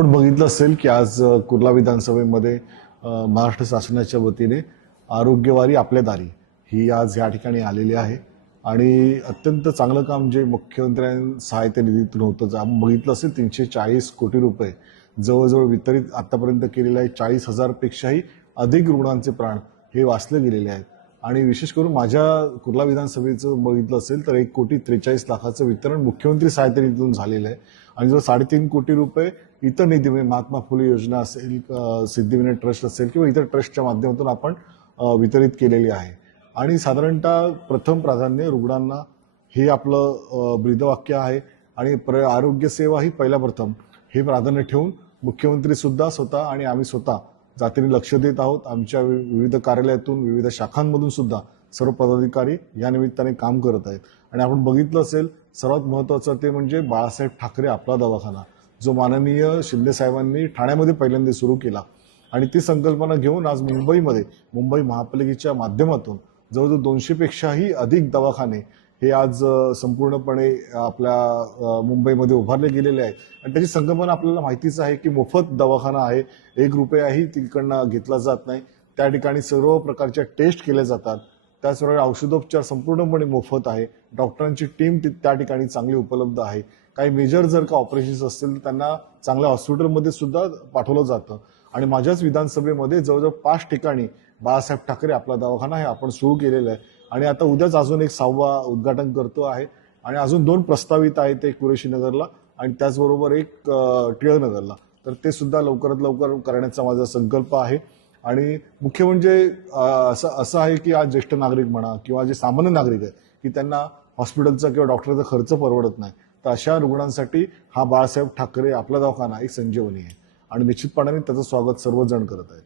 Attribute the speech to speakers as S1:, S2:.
S1: आपण बघितलं असेल की आज कुर्ला विधानसभेमध्ये महाराष्ट्र शासनाच्या वतीने आरोग्यवारी आपल्या दारी ही आज या ठिकाणी आलेली आहे. आणि अत्यंत चांगलं काम जे मुख्यमंत्र्यां सहायता निधीतून होतं आपण बघितलं असेल तीनशे चाळीस कोटी रुपये जवळजवळ वितरित आतापर्यंत केलेले आहे चाळीस हजारपेक्षाही अधिक रुग्णांचे प्राण हे वाचले गेलेले आहेत. आणि विशेष करून माझ्या कुर्ला विधानसभेचं बघितलं असेल तर एक कोटी त्रेचाळीस लाखाचं वितरण मुख्यमंत्री सहायता निधीतून झालेलं आहे. आणि जो साडेतीन कोटी रुपये इतर निधी म्हणजे महात्मा फुले योजना असेल सिद्धिविनायक ट्रस्ट असेल किंवा इतर ट्रस्टच्या माध्यमातून आपण वितरित केलेली आहे. आणि साधारणतः प्रथम प्राधान्य रुग्णांना हे आपलं ब्रीदवाक्य आहे. आणि प्र आरोग्य सेवा ही पहिला प्रथम. हे प्राधान्य ठेवून मुख्यमंत्री सुद्धा स्वतः आणि आम्ही स्वतः जातीने लक्ष देत आहोत. आमच्या वि- विविध कार्यालयातून विविध शाखांमधून सुद्धा सर्व पदाधिकारी या निमित्ताने काम करत आहेत. आणि आपण बघितलं असेल सर्वात महत्वाचं ते म्हणजे बाळासाहेब ठाकरे आपला दवाखाना. जो माननीय शिंदे साहेबांनी ठाण्यामध्ये पहिल्यांदा सुरू केला. आणि ती संकल्पना घेऊन आज मुंबईमध्ये मुंबई महापालिकेच्या माध्यमातून जवळजवळ दोनशेपेक्षाही अधिक दवाखाने हे आज संपूर्णपणे आपल्या मुंबईमध्ये उभारले गेलेले आहेत. आणि त्याची संकल्पना आपल्याला माहितीच आहे की मोफत दवाखाना आहे. एक रुपयाही तिकडनं घेतला जात नाही. त्या ठिकाणी सर्व प्रकारच्या टेस्ट केल्या जातात. त्याचबरोबर औषधोपचार संपूर्णपणे मोफत आहे. डॉक्टरांची टीम ति- त्या ठिकाणी चांगली उपलब्ध आहे. काही मेजर जर का ऑपरेशन्स असतील तर त्यांना चांगल्या हॉस्पिटलमध्ये सुद्धा पाठवलं जातं. आणि माझ्याच विधानसभेमध्ये जवळजवळ पाच ठिकाणी बाळासाहेब ठाकरे आपला दवाखाना आहे आपण सुरू केलेला आहे. आणि आता उद्याच अजून एक सहावा उद्घाटन करतो आहे. आणि अजून दोन प्रस्तावित आहेत एक कुरेशी नगरला आणि त्याचबरोबर एक अ, टिळक नगरला. तर ते सुद्धा लवकरात लवकर करण्याचा माझा संकल्प आहे. आणि मुख्य म्हणजे असं असं आहे की आज ज्येष्ठ नागरिक म्हणा किंवा जे सामान्य नागरिक आहेत की त्यांना हॉस्पिटलचा किंवा डॉक्टरचा खर्च परवडत नाही तर अशा रुग्णांसाठी हा बाळासाहेब ठाकरे आपला दवाखाना एक संजीवनी आहे. आणि निश्चितपणाने त्याचं स्वागत सर्वजण करत आहेत.